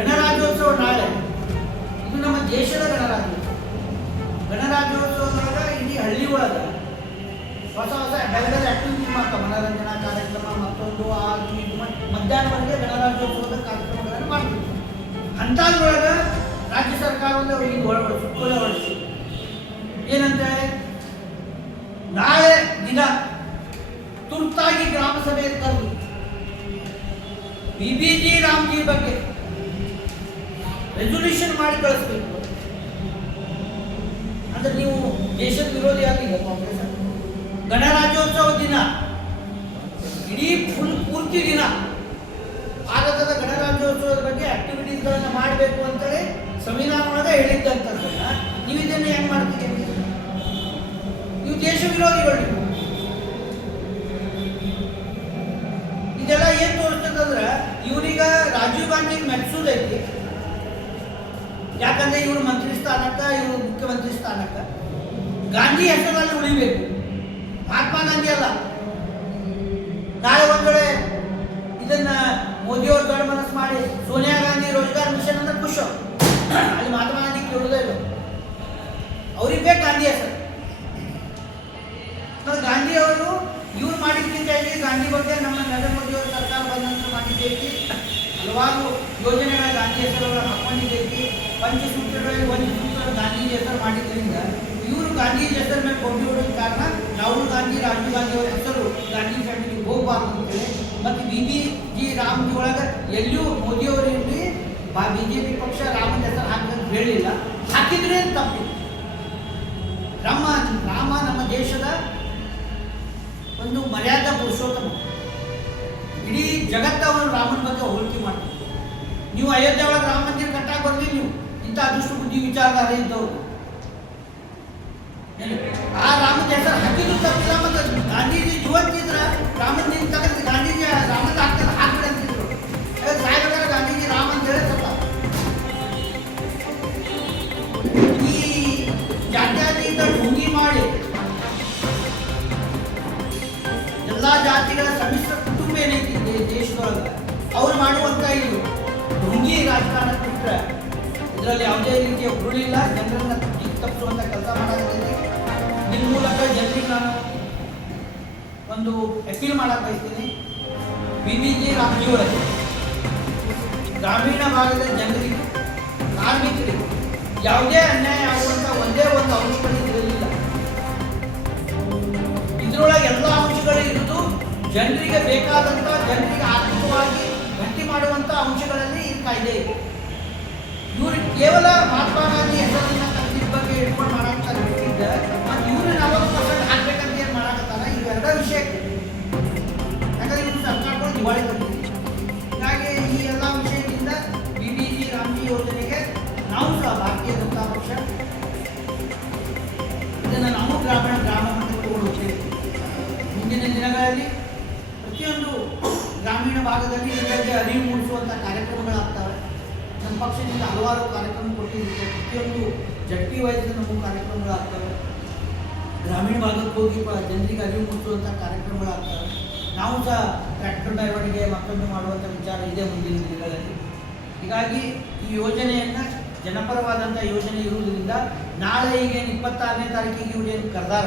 ಗಣರಾಜ್ಯೋತ್ಸವ ನಾಳೆ. ಇದು ನಮ್ಮ ದೇಶದ ಗಣರಾಜ್ಯೋತ್ಸವ. ಗಣರಾಜ್ಯೋತ್ಸವದೊಳಗ ಇಡೀ ಹಳ್ಳಿ ಒಳಗ ಹೊಸ ಹೊಸ ಬೆಳಗ್ಗೆ ಆಕ್ಟಿವಿಟೀಸ್ ಮಾಡ್ತಾರೆ ಮನರಂಜನಾ ಕಾರ್ಯಕ್ರಮ, ಮತ್ತೊಂದು ಆಗಿ ಮಧ್ಯಾಹ್ನವರೆಗೆ ಗಣರಾಜ್ಯೋತ್ಸವದ ಕಾರ್ಯಕ್ರಮಗಳನ್ನು ಮಾಡ್ತೀವಿ. ಅಂಥದ್ರೊಳಗ ರಾಜ್ಯ ಸರ್ಕಾರವನ್ನು ಈಗ ಒಳವಡಿಸಿ ಒಳವಡಿಸಿ ನಾಳೆ ದಿನ ತುರ್ತಾಗಿ ಗ್ರಾಮಸಭೆ ಸಭೆ ಕರೆದು ಬಿ ಬಿ ಜಿ ರಾಮ್ಜಿ ಬಗ್ಗೆ ರೆಸೊಲ್ಯೂಷನ್ ಮಾಡಿ ಕಳಿಸ್ಬೇಕು. ಅಂದ್ರೆ ನೀವು ದೇಶದ ವಿರೋಧಿ ಆಗಿಲ್ಲ ಕಾಂಗ್ರೆಸ್ ಗಣರಾಜ್ಯೋತ್ಸವ ದಿನ. ಇಡೀ ಫುಲ್ ಪೂರ್ತಿ ದಿನ. ಭಾರತದ ಗಣರಾಜ್ಯೋತ್ಸವದ ಬಗ್ಗೆ ಆಕ್ಟಿವಿಟೀಸ್ಗಳನ್ನು ಮಾಡಬೇಕು ಅಂತೇಳಿ ಸಂವಿಧಾನ ಒಳಗೆ ಹೇಳಿದ್ದಂಥದ್ದನ್ನ ನೀವು ಇದನ್ನು ಹೆಂಗ್ ಮಾಡ್ತೀರಿ? ನೀವು ದೇಶ ವಿರೋಧಿಗಳು ನೀವು. ಇದೆಲ್ಲ ಏನ್ ತೋರಿಸ್ತದಂದ್ರೆ ಇವ್ರೀಗ ರಾಜೀವ್ ಗಾಂಧಿ ಮೆಚ್ಚುದೈತಿ ಯಾಕಂದ್ರೆ ಇವರು ಮಂತ್ರಿ ಸ್ಥಾನಕ್ಕ, ಇವರು ಮುಖ್ಯಮಂತ್ರಿ ಸ್ಥಾನಕ್ಕ. ಗಾಂಧಿ ಹೆಸರಲ್ಲಿ ಉಳಿಬೇಕು. ಮಹಾತ್ಮ ಗಾಂಧಿ ಅಲ್ಲ. ನಾಳೆ ಒಂದ್ ಇದನ್ನ ಮೋದಿಯವರು ದೊಡ್ಡ ಮನಸ್ಸು ಮಾಡಿ ಸೋನಿಯಾ ಗಾಂಧಿ ರೋಜ್ಗಾರ್ ಮಿಷನ್ ಅಂದ್ರೆ ಖುಷ್ ಅಲ್ಲಿ ಮಹಾತ್ಮ ಗಾಂಧಿ ಕೇಳುವುದೇ ಇಲ್ಲ. ಅವ್ರಿಗೆ ಗಾಂಧಿ ಹೆಸರು. ಗಾಂಧಿ ಅವರು ಇವ್ರು ಮಾಡಿದ್ಕಿಂತ ಹೇಳಿ ಗಾಂಧಿ ಬಗ್ಗೆ ನಮ್ಮ ನರೇಂದ್ರ ಮೋದಿ ಅವರ ಸರ್ಕಾರ ಬಂದ ನಂತರ ಮಾಡಿದ್ದೈತಿ ಹಲವಾರು ಯೋಜನೆಗಳ ಗಾಂಧಿ ಹೆಸರು ಹಾಕೊಂಡಿದ್ದೈತಿ ಪಂಚಸೂತ್ರಗಳಲ್ಲಿ ಒಂದು ಸೂತ್ರ ಗಾಂಧೀಜಿ ಹೆಸರು ಮಾಡಿದ್ರಿಂದ ಇವರು ಗಾಂಧೀಜಿ ಹೆಸರು ಮೇಲೆ ಹೊಡೋದ ಕಾರಣ ರಾಹುಲ್ ಗಾಂಧಿ, ರಾಜೀವ್ ಗಾಂಧಿ ಅವರ ಹೆಸರು ಗಾಂಧಿ ಫ್ಯಾಮಿಲಿಗೆ ಹೋಗಬಾರ್ದು ಅಂತೇಳಿ ಮತ್ತು ಬಿ ಬಿ ಜಿ ರಾಮ್ಜಿ ಒಳಗೆ ಎಲ್ಲಿಯೂ ಮೋದಿ ಅವರಲ್ಲಿ ಬಾ ಬಿ ಜೆ ಪಿ ಪಕ್ಷ ರಾಮನ ಹೆಸರು ಹಾಕಂತ ಹೇಳಿಲ್ಲ. ಹಾಕಿದ್ರೆ ತಪ್ಪು. ರಾಮ ರಾಮ ನಮ್ಮ ದೇಶದ ಒಂದು ಮರ್ಯಾದಾ ಪುರುಷೋತ್ತಮ ಇಡೀ ಜಗತ್ತವರು ರಾಮನ ಬಗ್ಗೆ ಹೋಲಿಕೆ ಮಾಡ್ತಾರೆ. ನೀವು ಅಯೋಧ್ಯೆ ಒಳಗೆ ರಾಮ ಇಂಥ ಅದೃಷ್ಟ ಬುದ್ಧಿ ವಿಚಾರಧಾರೆ ಇದ್ದವರು ಏನು? ಆ ರಾಮನ ಹೆಸರು ಹಾಕಿದ್ರು ತಪ್ಪಿಲ್ಲ ಮತ್ತು ಗಾಂಧೀಜಿ ಜೀವಂತಿದ್ರ ರಾಮನ ನೀರು ತಗೊಂಡು ಗಾಂಧೀಜಿ ರಾಮನ ಹಾಕ್ತಾರೆ ಹಾಕ್ಬಿಡಿ ಅಂತಿದ್ರು ಅದೇ ಸಾಯ್ಬೇಕಾದ್ರೆ ಗಾಂಧೀಜಿ ರಾಮ ಅಂತ ಹೇಳಿ ತಪ್ಪ ಈ ಜಾತ್ಯಾತೀತ ಢೋಂಗಿ ಮಾಡಿ ಎಲ್ಲ ಜಾತಿಗಳ ಸಮ್ಮಿಶ್ರ ಕುಟುಂಬ ಏನೈತಿ ದೇ- ದೇಶದೊಳಗೆ ಅವ್ರು ಮಾಡುವಂತ ಇದು ಢೋಂಗಿ ರಾಜಕಾರಣ ಬಿಟ್ರೆ ಇದರಲ್ಲಿ ಯಾವುದೇ ರೀತಿಯ ಹುರುಳಿಲ್ಲ ಜನರನ್ನ ತಪ್ಪಿಸುವಂತ ಕೆಲಸ ಮಾಡೋದ್ರಲ್ಲಿ ನಿಮ್ಮ ಮೂಲಕ ಜನರಿಗೆ ನಾನು ಒಂದು ಅಪೀಲ್ ಮಾಡಕ್ ಬಯಸ್ತೀನಿ. ಬಿ ಬಿ ಗ್ರಾಮೀಣ ಭಾಗದ ಜನರಿಗೆ, ಕಾರ್ಮಿಕರಿಗೆ ಯಾವುದೇ ಅನ್ಯಾಯ ಆಗುವಂತ ಒಂದೇ ಒಂದು ಅಂಶಗಳು ಇರಲಿಲ್ಲ ಇದರೊಳಗೆ ಎಲ್ಲ ಅಂಶಗಳು ಇರುವುದು ಜನರಿಗೆ ಬೇಕಾದಂತ, ಜನರಿಗೆ ಆರ್ಥಿಕವಾಗಿ ಗಟ್ಟಿ ಮಾಡುವಂತ ಅಂಶಗಳಲ್ಲಿ ಈ ಕಾಯ್ದೆ ಇದೆ. ಇವರು ಕೇವಲ ಮಹಾತ್ಮ ಗಾಂಧಿ ಹೆಸರನ್ನ ಬಗ್ಗೆ ಇಟ್ಕೊಂಡು ಮಾಡಾಕ್ತಾರೆ ಬಿಟ್ಟಿದ್ದ ಮತ್ತು ಇವರು ನಲವತ್ತು ಪರ್ಸೆಂಟ್ ಹಾಕ್ಬೇಕಂತ ಏನು ಮಾಡಾಕತ್ತಾರ? ಇವೆರಡ ವಿಷಯ ಯಾಕಂದ್ರೆ ಇವ್ರು ಸರ್ಕಾರಗಳು ದಿವಾಳಿ ಬಂದಿದೆ ಹೀಗಾಗಿ ಈ ಎಲ್ಲ ವಿಷಯದಿಂದ ಬಿ ಬಿ ಜಿ ರಾಮ್ಜಿ ಯೋಜನೆಗೆ ನಾವು ಸಹ ಭಾರತೀಯ ಜನತಾ ಪಕ್ಷ ಇದನ್ನು ನಾವು ಗ್ರಾಮೀಣ, ಗ್ರಾಮ ಮಟ್ಟಕ್ಕೆ ಹೋಗ್ತೇವೆ. ಮುಂದಿನ ದಿನಗಳಲ್ಲಿ ಪ್ರತಿಯೊಂದು ಗ್ರಾಮೀಣ ಭಾಗದಲ್ಲಿ ಇದಕ್ಕೆ ಅರಿವು ಮೂಡಿಸುವಂಥ ನಮ್ಮ ಪಕ್ಷದಿಂದ ಹಲವಾರು ಕಾರ್ಯಕ್ರಮ ಕೊಟ್ಟಿರುತ್ತೆ. ಪ್ರತಿಯೊಂದು ಜಟ್ಟಿ ವಯಸ್ಸಿನ ನಮ್ಮ ಕಾರ್ಯಕ್ರಮಗಳಾಗ್ತವೆ ಗ್ರಾಮೀಣ ಭಾಗಕ್ಕೆ ಹೋಗಿ ಜನರಿಗೆ ಅರಿವು ಮೂಡಿಸುವಂಥ ಕಾರ್ಯಕ್ರಮಗಳಾಗ್ತವೆ ನಾವು ಸಹ ಟ್ರ್ಯಾಕ್ಟರ್ ಬೆಳವಣಿಗೆ ಮತ್ತೊಂದು ಮಾಡುವಂಥ ವಿಚಾರ ಇದೆ ಮುಂದಿನ ದಿನಗಳಲ್ಲಿ. ಹೀಗಾಗಿ ಈ ಯೋಜನೆಯನ್ನು ಜನಪರವಾದಂಥ ಯೋಜನೆ ಇರುವುದರಿಂದ ನಾಳೆ ಈಗೇನು ಇಪ್ಪತ್ತಾರನೇ ತಾರೀಕಿಗೆ ಇವರೇನು ಏನು ಕರೆದಾರ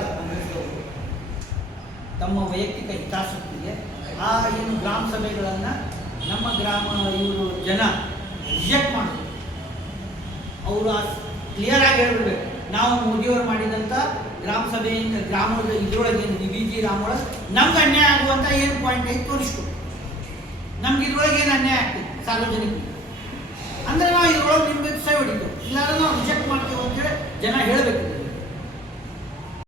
ತಮ್ಮ ವೈಯಕ್ತಿಕ ಹಿತಾಸಕ್ತಿಗೆ ಆ ಏನು ಗ್ರಾಮ ಸಭೆಗಳನ್ನು ನಮ್ಮ ಗ್ರಾಮ ಇವರು ಜನ ರಿಜೆಕ್ಟ್ ಮಾಡೋದು ಅವರು ಕ್ಲಿಯರ್ ಆಗಿ ಹೇಳ್ಬಿಡ್ಬೇಕು. ನಾವು ಮೋದಿಯವರು ಮಾಡಿದಂಥ ಗ್ರಾಮ ಸಭೆಯಿಂದ, ಗ್ರಾಮದ ಇದ್ರೊಳಗೆ ಜಿ ರಾಮೊಳಗೆ ನಮ್ಗೆ ಅನ್ಯಾಯ ಆಗುವಂಥ ಏನು ಪಾಯಿಂಟ್ ಐತೆ ತೋರಿಸ್ಕೊಡು. ನಮ್ಗೆ ಇದ್ರೊಳಗೆ ಏನು ಅನ್ಯಾಯ ಆಗ್ತದೆ ಸಾರ್ವಜನಿಕ ಅಂದ್ರೆ ನಾವು ಇದ್ರೊಳಗೆ ನಿಮ್ಗೆ ಸೈ ಹೊಡಿತು ಇಲ್ಲಾಂದ್ರೆ ನಾವು ರಿಜೆಕ್ಟ್ ಮಾಡ್ತೀವಿ ಅಂತೇಳಿ ಜನ ಹೇಳಬೇಕು.